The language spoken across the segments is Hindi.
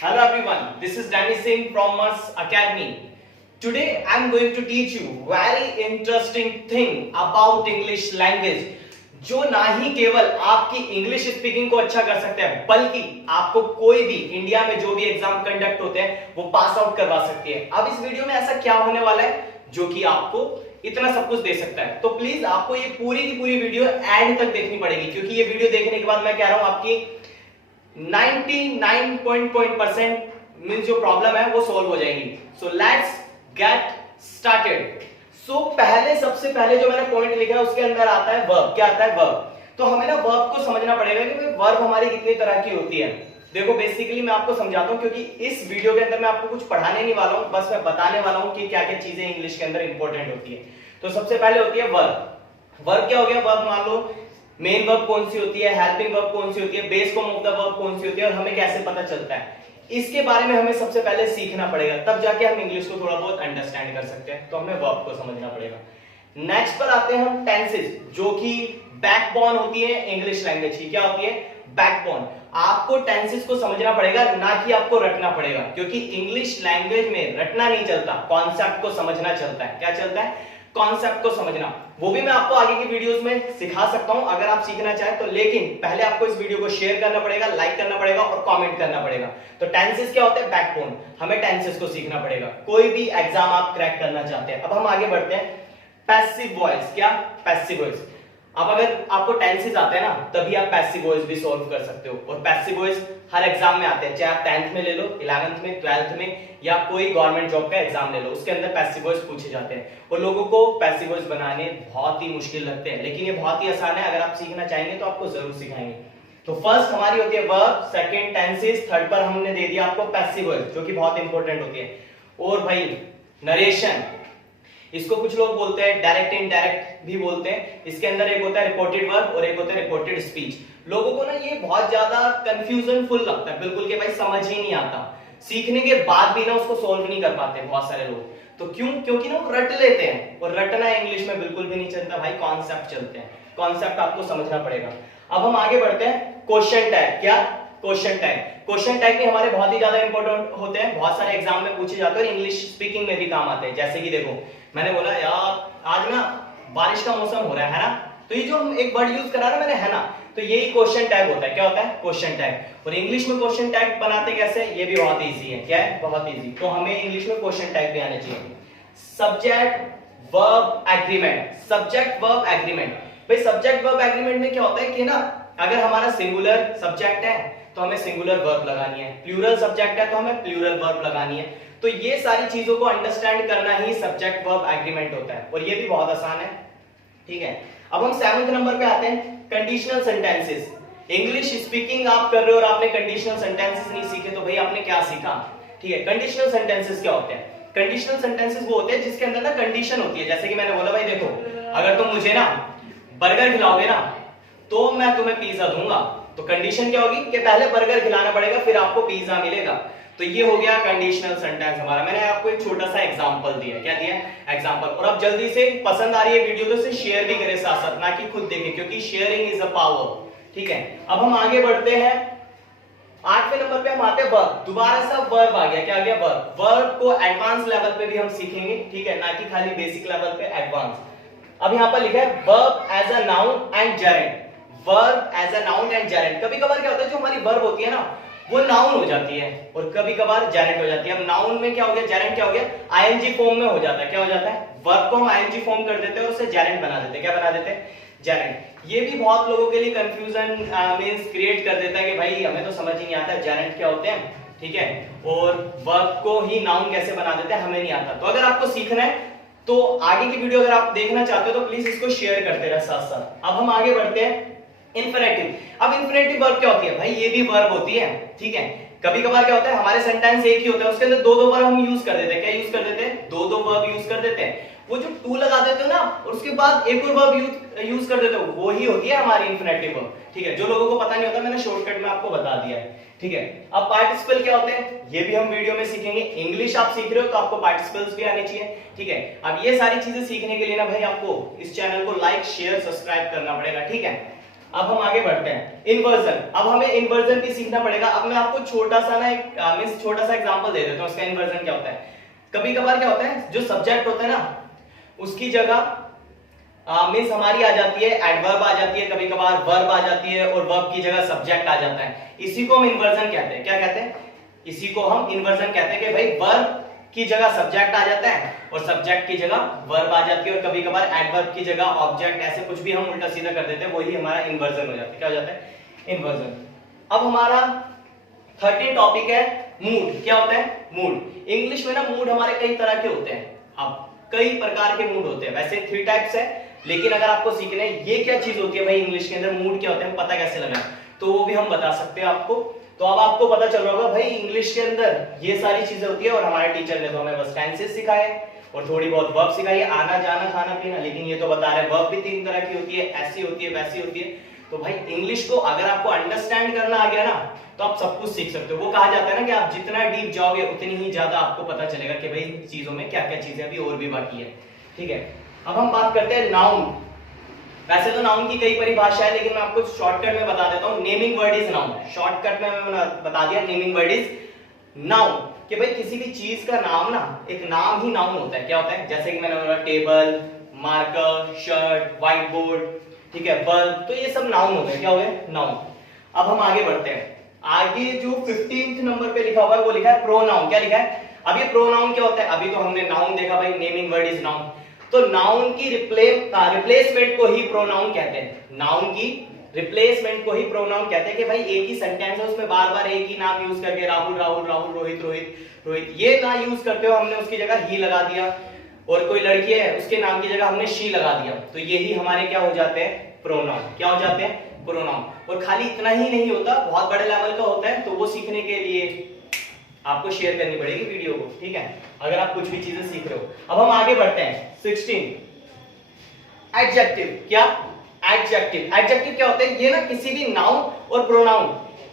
Hello everyone, this is Danny Singh from Mars Academy. Today I am going to teach you very interesting thing about English language जो ना ही केवल आपकी इंग्लिश स्पीकिंग को अच्छा कर सकते हैं बल्कि आपको कोई भी इंडिया में जो भी एग्जाम कंडक्ट होते हैं वो पास आउट करवा सकती है। अब इस वीडियो में ऐसा क्या होने वाला है जो कि आपको इतना सब कुछ दे सकता है, तो प्लीज आपको ये पूरी की पूरी वीडियो एंड तक देखनी पड़ेगी क्योंकि ये वीडियो देखने के बाद मैं कह रहा हूं आपकी 99% मींस जो प्रॉब्लम है वो सॉल्व हो जाएगी। So let's get started. So सबसे पहले जो मैंने पॉइंट लिखा है उसके अंदर आता है वर्ब। क्या आता है? वर्ब। तो हमें ना वर्ब को समझना पड़ेगा कि वर्ब हमारी कितनी तरह की होती है। देखो बेसिकली मैं आपको समझाता हूं क्योंकि इस वीडियो के अंदर मैं आपको कुछ पढ़ाने नहीं वाला हूं, बस मैं बताने वाला हूं कि क्या क्या चीजें इंग्लिश के अंदर इंपॉर्टेंट होती है। तो सबसे पहले होती है वर्ब। वर्ब क्या हो गया? वर्ब मान लो मेन वर्ब कौन सी होती है, हेल्पिंग वर्ब कौन सी होती है, base form of the verb कौन सी होती है और हमें कैसे पता चलता है, इसके बारे में हमें सबसे पहले सीखना पड़ेगा, तब जाके हम इंग्लिश को थोड़ा बहुत अंडरस्टैंड कर सकते हैं। तो हमें वर्ब को समझना पड़ेगा। नेक्स्ट पर आते हैं हम टेंसेस, जो कि बैकबोन होती है इंग्लिश लैंग्वेज की। क्या होती है? बैकबोन। आपको टेंसेस को समझना पड़ेगा, ना कि आपको रटना पड़ेगा, क्योंकि इंग्लिश लैंग्वेज में रटना नहीं चलता, कॉन्सेप्ट को समझना चलता है। क्या चलता है? कॉन्सेप्ट को समझना। वो भी मैं आपको आगे की वीडियोस में सिखा सकता हूं अगर आप सीखना चाहें तो, लेकिन पहले आपको इस वीडियो को शेयर करना पड़ेगा, लाइक करना पड़ेगा और कमेंट करना पड़ेगा। तो टेंसेस क्या होते हैं? बैकबोन। हमें टेंसेस को सीखना पड़ेगा कोई भी एग्जाम आप क्रैक करना चाहते हैं। अब हम आगे बढ़ते हैं। Passive voice. क्या? Passive voice. अब अगर आपको टेंसेस आते हैं ना तभी आप पैसिव वॉइस भी सॉल्व कर सकते हो, और पैसिव वॉइस हर एग्जाम में आते हैं, चाहे आप 10th में ले लो, 11th में, 12th में, या कोई गवर्नमेंट जॉब का एग्जाम ले लो, उसके अंदर पैसिव वॉइस पूछे जाते हैं। और लोगों को पैसिव वॉइस बनाने बहुत ही मुश्किल लगते हैं, लेकिन ये बहुत ही आसान है। अगर आप सीखना चाहेंगे तो आपको जरूर सिखाएंगे। तो फर्स्ट हमारी होती है वर्ब, सेकंड टेंसेस, थर्ड पर हमने दे दिया आपको पैसिव वॉइस जो कि बहुत इंपॉर्टेंट होती है। और भाई नरेशन, इसको कुछ लोग बोलते हैं डायरेक्ट इनडायरेक्ट भी बोलते हैं। इसके अंदर एक होता है रिपोर्टेड वर्ब और एक होता है रिपोर्टेड स्पीच। लोगों को ना ये बहुत ज्यादा कंफ्यूजन फुल लगता है, बिल्कुल कि भाई समझ ही नहीं आता, सीखने के बाद भी ना उसको सोल्व नहीं कर पाते बहुत सारे लोग। तो क्यों? क्योंकि ना वो रट लेते हैं, और रटना इंग्लिश में बिल्कुल भी नहीं चलता भाई, कॉन्सेप्ट चलते हैं। कॉन्सेप्ट आपको समझना पड़ेगा। अब हम आगे बढ़ते हैं। Question tag. क्या? Question tag. क्वेश्चन टैग भी हमारे बहुत ही ज्यादा इंपॉर्टेंट होते हैं, बहुत सारे एग्जाम में पूछे जाते हैं और इंग्लिश स्पीकिंग में भी काम आते हैं। जैसे कि देखो मैंने बोला यार आज ना बारिश का मौसम हो रहा है ना, तो ये जो हम एक वर्ड यूज करा ना मैंने, है ना, तो यही क्वेश्चन टैग होता है। क्या होता है? Question tag. और इंग्लिश में क्वेश्चन टैग बनाते कैसे? ये भी बहुत इजी है। क्या है? बहुत इजी। तो हमें इंग्लिश में क्वेश्चन टैग भी आने चाहिए। Subject verb agreement. Subject verb agreement. भाई सब्जेक्ट वर्ब एग्रीमेंट में क्या होता है कि ना अगर हमारा सिंगुलर सब्जेक्ट है तो हमें सिंगुलर वर्ब लगानी है, प्लूरल सब्जेक्ट है तो हमें प्लूरल वर्ब लगानी है। तो ये सारी चीजों को अंडरस्टैंड करना ही सब्जेक्ट वर्ब एग्रीमेंट होता है, और ये भी बहुत आसान है। ठीक है। अब हम 7वें नंबर पे आते हैं, कंडीशनल सेंटेंसेस। इंग्लिश स्पीकिंग आप कर रहे हो और आपने कंडीशनल सेंटेंसेस नहीं सीखे तो भाई आपने क्या सीखा? ठीक है। कंडीशनल सेंटेंसेस क्या होते हैं? कंडीशनल सेंटेंसेस वो होते हैं जिसके अंदर ना कंडीशन होती है। जैसे कि मैंने बोला भाई देखो अगर तुम मुझे ना बर्गर खिलाओगे ना तो मैं तुम्हें पिज्जा दूंगा, तो कंडीशन क्या होगी कि पहले बर्गर खिलाना पड़ेगा फिर आपको पिज्जा मिलेगा। तो ये हो गया कंडीशनल सेंटेंस हमारा। मैंने आपको एक छोटा सा एग्जांपल दिया। क्या दिया? एग्जांपल। और अब जल्दी से पसंद आ रही है वीडियो तो इसे शेयर भी करें साथ साथ, ना कि खुद देखें, क्योंकि शेयरिंग इज अ पावर। ठीक है। अब हम आगे बढ़ते हैं। 8वें नंबर पे हम आते हैं वर्ब। दोबारा सा वर्ब आ गया। क्या आ गया? वर्ब। वर्ब को एडवांस लेवल पे भी हम सीखेंगे, ठीक है, ना कि खाली बेसिक लेवल पे, एडवांस। अब यहां पर लिखा है verb as a noun and gerund. Verb as a noun and gerund. कभी कभार क्या होता है जो हमारी वर्ब होती है ना वो नाउन हो जाती है और कभी कभार जेरेंड हो जाती है। अब नाउन में क्या हो गया, जेरेंड क्या हो गया, आईएनजी फॉर्म में हो जाता है। क्या हो जाता है? वर्ब को हम आईएनजी फॉर्म कर देते हैं और उसे जेरेंड बना देते हैं। क्या बना देते हैं? जेरेंड। ये भी बहुत लोगों के लिए कंफ्यूजन मींस क्रिएट कर देता है कि भाई हमें तो समझ ही नहीं आता जेरेंड क्या होते हैं, ठीक है, और वर्ब को ही नाउन कैसे बना देते हैं हमें नहीं आता। तो अगर आपको सीखना है तो आगे की वीडियो अगर आप देखना चाहते हो तो प्लीज इसको शेयर करते रहे साथ साथ। अब हम आगे बढ़ते हैं। इंफिनिटिव। अब इंफिनिटिव वर्ब क्या होती है? भाई ये भी वर्ब होती है, ठीक है। कभी कभार क्या होता है हमारे सेंटेंस एक ही होता है, उसके अंदर दो दो वर्ब हम यूज कर देते हैं। क्या यूज कर देते हैं? दो दो वर्ब यूज कर देते हैं। वो जो टू लगा देते हो ना और उसके बाद एक और वर्ब यूज कर देते हो, वो ही होती है हमारी इंफिनिटिव वर्ब। ठीक है। जो लोगों को पता नहीं होता मैंने शॉर्टकट में आपको बता दिया है। ठीक है। अब पार्टिसिपल क्या होते हैं ये भी हम वीडियो में सीखेंगे। इंग्लिश आप सीख रहे हो तो आपको पार्टिसिपल्स भी आने चाहिए। ठीक है। अब ये सारी चीजें सीखने के लिए ना भाई आपको इस चैनल को लाइक शेयर सब्सक्राइब करना पड़ेगा। ठीक है। अब हम आगे बढ़ते हैं, इन्वर्जन। अब हमें इन्वर्जन भी सीखना पड़ेगा। अब मैं आपको छोटा सा ना एक छोटा सा एग्जांपल दे देता हूं उसका इन्वर्जन क्या होता है। कभी कभार क्या होता है, जो सब्जेक्ट होता है ना उसकी जगह मीन्स हमारी आ जाती है एडवर्ब आ जाती है, कभी कभार वर्ब आ जाती है और वर्ब की जगह सब्जेक्ट आ जाता है। इसी को हम इन्वर्जन कहते हैं। क्या कहते हैं? इसी को हम इन्वर्जन कहते हैं कि भाई वर्ब की जगह सब्जेक्ट आ जाता है और सब्जेक्ट की जगह वर्ब आ जाती है और कभी कभार एडवर्ब की जगह ऑब्जेक्ट, ऐसे कुछ भी हम उल्टा सीधा कर देते हैं, वही हमारा इन्वर्जन हो जाता है। क्या हो जाता है? इन्वर्जन। अब हमारा 13 टॉपिक है मूड। क्या होता है? मूड। इंग्लिश में ना मूड हमारे कई तरह के होते हैं। अब कई प्रकार के मूड होते हैं, वैसे 3 टाइप्स है, लेकिन अगर आपको सीखने ये क्या चीज होती है भाई इंग्लिश के अंदर मूड क्या होता है, पता कैसे लगाएं, तो वो भी हम बता सकते हैं आपको। तो अब आपको पता चल रहा होगा भाई इंग्लिश के अंदर ये सारी चीजें होती है और हमारे टीचर ने तो हमें बस टेंसेस सिखाए और थोड़ी बहुत वर्ब सिखाई, आना जाना खाना पीना, लेकिन ये तो बता रहे हैं वर्ब भी 3 तरह की होती है, ऐसी होती है वैसी होती है। तो भाई इंग्लिश को अगर आपको अंडरस्टैंड करना आ गया ना तो आप सब कुछ सीख सकते हो। वो कहा जाता है ना कि आप जितना डीप जाओगे उतनी ही ज्यादा आपको पता चलेगा कि भाई इन चीजों में क्या क्या चीजें अभी और भी बाकी है। ठीक है, अब हम बात करते हैं नाउन। वैसे तो नाउन की कई परिभाषा है, लेकिन मैं आपको शॉर्टकट में बता देता हूं। Naming word is noun. Shortcut में मैंने बता दिया, नेमिंग वर्ड इज नाउन, कि भाई किसी भी चीज का नाम ना, एक नाम ही नाउन होता है। क्या होता है? जैसे कि मैंने बोला table, marker, shirt, white board, ठीक है, बल्ब, तो ये सब नाउन होते हैं। क्या हो गए? नाउन। अब हम आगे बढ़ते हैं। आगे जो 15th नंबर पे लिखा हुआ है वो लिखा है प्रोनाउन। क्या लिखा है? अब ये प्रोनाउन क्या होता है? अभी तो हमने नाउन देखा भाई, नेमिंग वर्ड इज नाउन। तो नाउन की रिप्लेसमेंट को ही प्रोनाउन कहते हैं। नाउन की रिप्लेसमेंट को ही प्रोनाउन कहते हैं कि भाई एक ही सेंटेंस है, उसमें बार बार एक ही नाम यूज करके राहुल राहुल राहुल, रोहित रोहित रोहित, ये ना यूज करते हो हमने उसकी जगह ही लगा दिया, और कोई लड़की है उसके नाम की जगह हमने शी लगा दिया, तो यही हमारे क्या हो जाते हैं? प्रोनाउन। क्या हो जाते हैं? प्रोनाउन। और खाली इतना ही नहीं होता, बहुत बड़े लेवल का होता है, तो वो सीखने के लिए आपको शेयर करनी पड़ेगी वीडियो को, ठीक है, अगर आप कुछ भी चीजें सीख रहे हो। अब हम आगे बढ़ते हैं 16 एडजेक्टिव। क्या? एडजेक्टिव। एडजेक्टिव क्या होते हैं? ये ना किसी भी नाउन और प्रोनाउन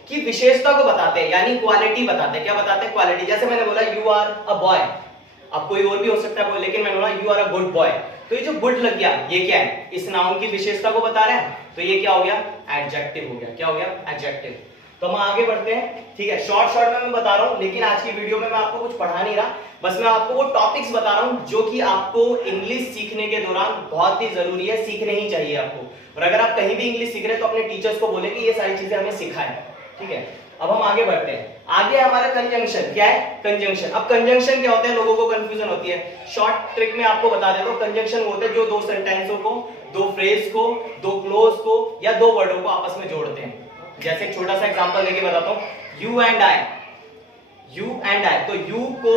की विशेषता को बताते हैं, यानी क्वालिटी बताते हैं। क्या बताते हैं? क्वालिटी। जैसे मैंने बोला यू आर अ बॉय, अब कोई और भी हो सकता है, लेकिन मैंने बोला you are a good boy, तो ये जो गुड लग गया ये क्या है? इस नाउन की विशेषता को बता रहे हैं, तो ये क्या हो गया? एडजेक्टिव हो गया। क्या हो गया? एडजेक्टिव। तो हम आगे बढ़ते हैं, ठीक है, शॉर्ट में मैं बता रहा हूं, लेकिन आज की वीडियो में मैं आपको कुछ पढ़ा नहीं रहा, बस मैं आपको वो टॉपिक्स बता रहा हूं जो कि आपको इंग्लिश सीखने के दौरान बहुत ही जरूरी है, सीखने ही चाहिए आपको। और अगर आप कहीं भी इंग्लिश सीख रहे हैं तो अपने टीचर्स को बोले कि ये सारी चीजें हमें सिखाएं, ठीक है। अब हम आगे बढ़ते हैं। आगे हमारा कंजंक्शन। क्या है? कंजंक्शन। अब कंजंक्शन क्या होता है? लोगों को कंफ्यूजन होती है, शॉर्ट ट्रिक में आपको बता देता हूं। कंजंक्शन होते हैं जो दो सेंटेंसों को, दो फ्रेज को, दो क्लोज को या दो वर्डों को आपस में जोड़ते हैं। जैसे एक छोटा सा एग्जांपल लेके बताता हूं, you and I. You and I, तो यू को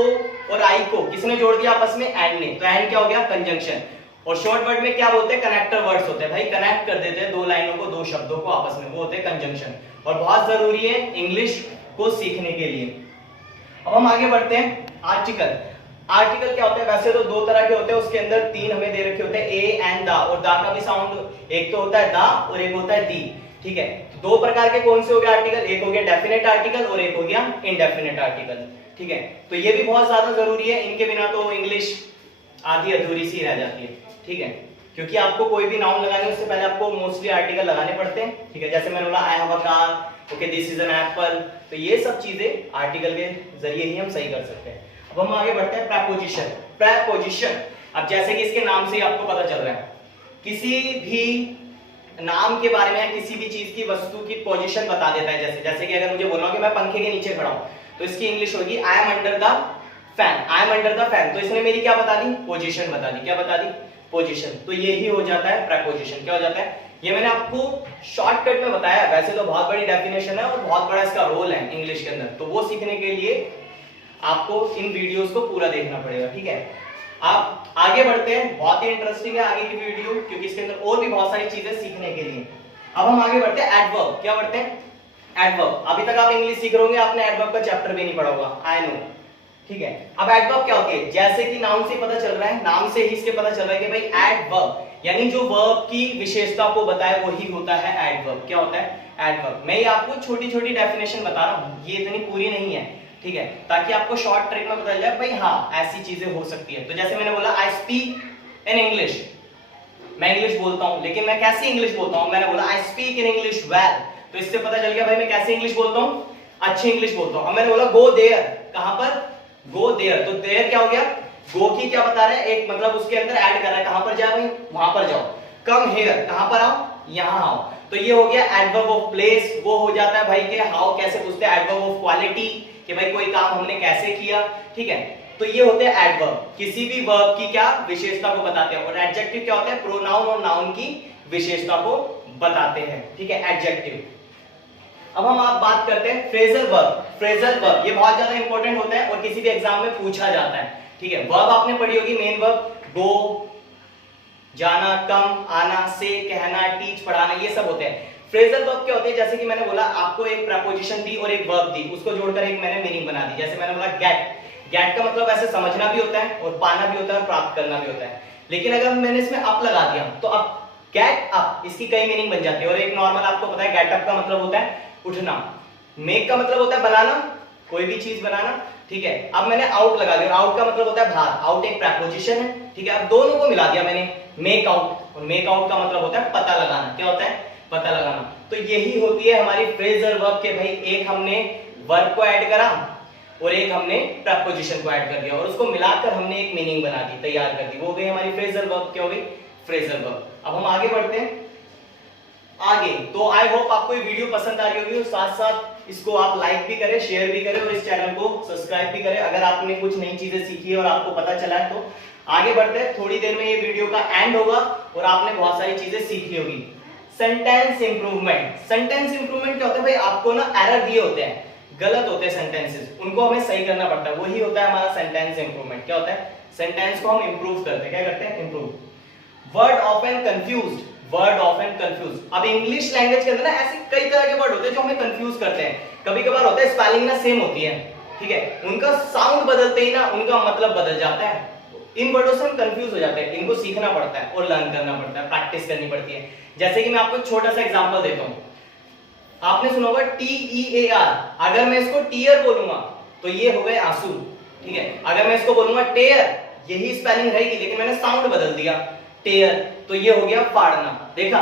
और आई को किसने जोड़ दिया आपस में? एंड ने, तो एंड क्या हो गया? कंजंक्शन। और शॉर्ट वर्ड में क्या बोलते हैं? कनेक्टर वर्ड्स होते हैं भाई, कनेक्ट कर देते हैं दो लाइनों को, दो शब्दों को आपस में, वो होते हैं कंजंक्शन, और बहुत जरूरी है इंग्लिश को सीखने के लिए। अब हम आगे बढ़ते हैं, आर्टिकल। आर्टिकल क्या होता है? वैसे तो दो तरह के होते हैं, उसके अंदर 3 हमें दे रखे होते हैं, ए एंड दा, और दा का भी साउंड एक तो होता है दा और एक होता है दी, ठीक है। तो दो प्रकार के कौन से हो गए आर्टिकल? एक हो गया डेफिनेट आर्टिकल और एक हो गया इनडेफिनेट आर्टिकल, ठीक है। तो ये भी बहुत ज्यादा जरूरी है, इनके बिना तो इंग्लिश आधी अधूरी सी रह जाती है, ठीक है, क्योंकि आपको कोई भी नाउन लगाने उससे पहले आपको मोस्टली आर्टिकल लगाने पड़ते हैं, ठीक है। जैसे मैंने बोला I have a car, okay, this is an apple, तो ये सब चीजें आर्टिकल के जरिए ही हम सही कर सकते हैं। अब हम आगे बढ़ते हैं, प्रेपोजिशन। प्रेपोजिशन, अब जैसे कि इसके नाम से ही आपको पता चल रहा है, किसी भी नाम के बारे में, किसी भी चीज की, वस्तु की पोजीशन बता देता है। जैसे कि अगर मुझे बोलना हो कि मैं पंखे के नीचे खड़ा हूं, तो इसकी इंग्लिश होगी I am under the fan. I am under the fan, तो इसने मेरी क्या बता दी? पोजीशन बता दी। क्या बता दी? पोजीशन। तो यही हो जाता है प्रेपोजिशन। क्या हो जाता है? ये मैंने आपको शॉर्टकट में बताया, वैसे तो बहुत बड़ी डेफिनेशन है और बहुत बड़ा इसका रोल है इंग्लिश के अंदर, तो वो सीखने के लिए आपको इन वीडियोस को पूरा देखना पड़ेगा, ठीक है। आप आगे बढ़ते हैं, बहुत ही इंटरेस्टिंग है आगे की वीडियो, क्योंकि इसके अंदर और भी बहुत सारी चीजें सीखने के लिए। अब हम आगे बढ़ते हैं, एडवर्ब। क्या बढ़ते हैं? एडवर्ब। अभी तक आप इंग्लिश सीख रहे होंगे, आपने एडवर्ब का चैप्टर भी नहीं पढ़ा होगा, आई नो, ठीक है। अब एडवर्ब क्या होती है? जैसे कि नाम से पता चल रहा है, नाम से ही इसके पता चल रहा है कि भाई एडवर्ब यानी जो वर्ब की विशेषता को बताए वही होता है एडवर्ब। क्या होता है? एडवर्ब। मैं ये आपको छोटी छोटी डेफिनेशन बता रहा हूं, ये इतनी पूरी नहीं है, ठीक है, ताकि आपको शॉर्ट ट्रिक में पता चल जाए भाई हाँ ऐसी चीजें हो सकती है। तो जैसे मैंने बोला आई स्पीक इन इंग्लिश, मैं इंग्लिश बोलता हूं, लेकिन मैं कैसी इंग्लिश बोलता हूं? मैंने बोला I speak in English well, तो इससे पता चल गया भाई मैं कैसी इंग्लिश बोलता हूं, अच्छी इंग्लिश बोलता हूं। अब मैंने बोला गो देयर, कहां पर? गो देयर, तो देयर क्या हो गया? गो की क्या बता रहा है? एक मतलब उसके अंदर ऐड कर रहा है, कहां पर जाए भाई? वहां पर जाओ। कम हियर, कहां पर आओ? यहां आओ। तो ये हो गया एडवर्ब ऑफ प्लेस। वो हो जाता है भाई के हाउ कैसे पूछते हैं, एडवर्ब ऑफ क्वालिटी कि भाई कोई काम हमने कैसे किया, ठीक है। तो ये होते हैं एडवर्ब, किसी भी वर्ब की क्या विशेषता को बताते हैं। और एडजेक्टिव क्या होता है? प्रोनाउन और नाउन की विशेषता को बताते हैं, ठीक है, एडजेक्टिव। अब हम आप बात करते हैं फ्रेजल वर्ब। फ्रेजल वर्ब ये बहुत ज्यादा इंपॉर्टेंट होता है और किसी भी एग्जाम में पूछा जाता है, ठीक है। वर्ब आपने पढ़ी होगी, मेन वर्ब गो, जाना, कम, आना, से, कहना, टीच, पढ़ाना, ये सब होते हैं। फ्रेजल वर्ब क्या होते हैं? जैसे कि मैंने बोला आपको एक प्रपोजिशन दी और एक वर्ब दी, उसको जोड़कर एक मैंने मीनिंग बना दी। जैसे मैंने बोला गेट, गेट का मतलब ऐसे समझना भी होता है और पाना भी होता है और प्राप्त करना भी होता है। लेकिन अगर मैंने इसमें अप लगा दिया तो अब गेट अप, इसकी कई मीनिंग बन जाती है। और एक नॉर्मल आपको पता है गेट अप का मतलब होता है उठना, मेक का मतलब होता है बनाना, कोई भी चीज बनाना, ठीक है। अब मैंने आउट लगा दिया, आउट का मतलब होता है बाहर, आउट एक प्रपोजिशन है, ठीक है। अब दोनों को मिला दिया मैंने, मेक आउट, और मेक आउट का मतलब होता है पता लगाना। क्या होता है? पता लगाना। तो यही होती है हमारी फ्रेजल वर्ब के भाई, एक हमने वर्ब को ऐड करा और एक हमने प्रपोजिशन को ऐड कर दिया और उसको मिलाकर हमने एक मीनिंग बना दी, तैयार कर दी, वो हो गई हमारी फ्रेजल वर्ब। क्या हो गई? Phrasal verb. अब हम आगे बढ़ते हैं आगे। तो आई होप आपको ये वीडियो पसंद आ रही होगी और साथ साथ इसको आप लाइक भी करें, शेयर भी करें और इस चैनल को सब्सक्राइब भी करें अगर आपने कुछ नई चीजें सीखी है और आपको पता चला है। तो आगे बढ़ते हैं, थोड़ी देर में ये वीडियो का एंड होगा और आपने बहुत सारी चीजें सीखी होगी। Sentence improvement. सेंटेंस इंप्रूवमेंट क्या होता है भाई? आपको ना एरर दिए होते हैं, गलत होते हैं सेंटेंसेस, उनको हमें सही करना पड़ता है, वही होता है हमारा सेंटेंस इंप्रूवमेंट। क्या होता है? सेंटेंस को हम इंप्रूव करते हैं। क्या करते हैं? Improve. Word often confused, word often confuse. अब इंग्लिश लैंग्वेज के अंदर ना ऐसे कई तरह के वर्ड होते हैं जो हमें कंफ्यूज करते हैं। कभी कभार होता है स्पेलिंग ना सेम होती है, ठीक है, उनका साउंड बदलते ही ना उनका मतलब बदल जाता है। इन वर्डों से हम कंफ्यूज हो जाते हैं, इनको सीखना पड़ता है और लर्न करना पड़ता है, प्रैक्टिस करनी पड़ती है। जैसे कि मैं आपको एक छोटा सा एग्जांपल देता हूं, आपने सुना होगा TEAR, अगर मैं इसको टीयर बोलूंगा तो ये हो गए आंसू, ठीक है। अगर मैं इसको बोलूंगा टेयर, यही स्पेलिंग रहेगी लेकिन मैंने साउंड बदल दिया, टेयर, तो ये हो गया फाड़ना। देखा,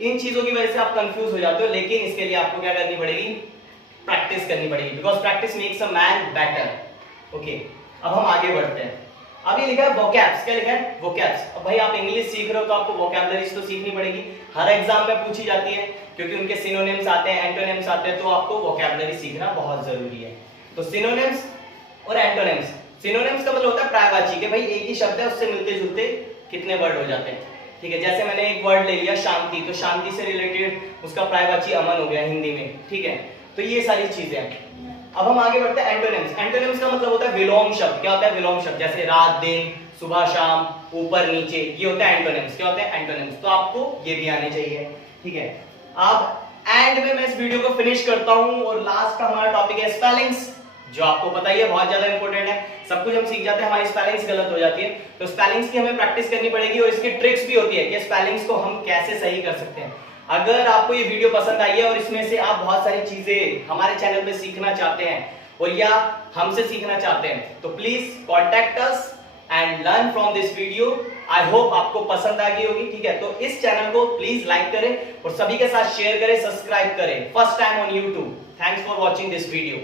इन चीजों की वजह से आप कंफ्यूज हो जाते हो, लेकिन इसके लिए आपको क्या करनी पड़ेगी? प्रैक्टिस करनी पड़ेगी, because practice makes a man better. Okay, अब हम आगे बढ़ते हैं। अभी लिखा है वोकैब्स। क्या लिखा है? वोकैब्स। अब भाई आप इंग्लिश सीख रहे हो तो आपको वोकैबुलरीज तो सीखनी पड़ेगी, हर एग्जाम में पूछी जाती है क्योंकि उनके सिनोनिम्स आते हैं, एंटोनिम्स आते हैं, तो आपको वोकैबुलरी सीखना बहुत जरूरी है। तो सिनोनिम्स और एंटोनिम्स। सिनोनिम्स का मतलब होता है पर्यायवाची, कि भाई एक ही शब्द है उससे मिलते जुलते कितने वर्ड हो जाते हैं, ठीक है। जैसे मैंने एक वर्ड ले लिया शांति, तो शांति से रिलेटेड उसका पर्यायवाची अमन हो गया हिंदी में, ठीक है। तो ये सारी चीजें हैं। अब हम आगे बढ़ते हैं एंटोनिम्स। एंटोनिम्स का मतलब होता है विलोम शब्द। क्या होता है विलोम शब्द? जैसे रात दिन, सुबह शाम, ऊपर नीचे, ये होता है एंटोनिम्स। क्या होते हैं? एंटोनिम्स। तो आपको ये भी आने चाहिए, ठीक है। अब एंड में मैं इस वीडियो को फिनिश करता हूं और लास्ट का हमारा टॉपिक है स्पेलिंग्स, जो आपको पता ही है बहुत ज्यादा इंपॉर्टेंट है। सब कुछ हम सीख जाते हैं, हमारी स्पेलिंग्स गलत हो जाती है, तो स्पेलिंग्स की हमें प्रैक्टिस करनी पड़ेगी और इसकी ट्रिक्स भी होती है कि स्पेलिंग्स को हम कैसे सही कर सकते हैं। अगर आपको ये वीडियो पसंद आई है और इसमें से आप बहुत सारी चीजें हमारे चैनल पे सीखना चाहते हैं और या हमसे सीखना चाहते हैं, तो please contact us and learn from this video. I hope आपको पसंद आ गई होगी, ठीक है। तो इस चैनल को प्लीज लाइक करें और सभी के साथ शेयर करें, सब्सक्राइब करें, first time on YouTube. Thanks for watching this video.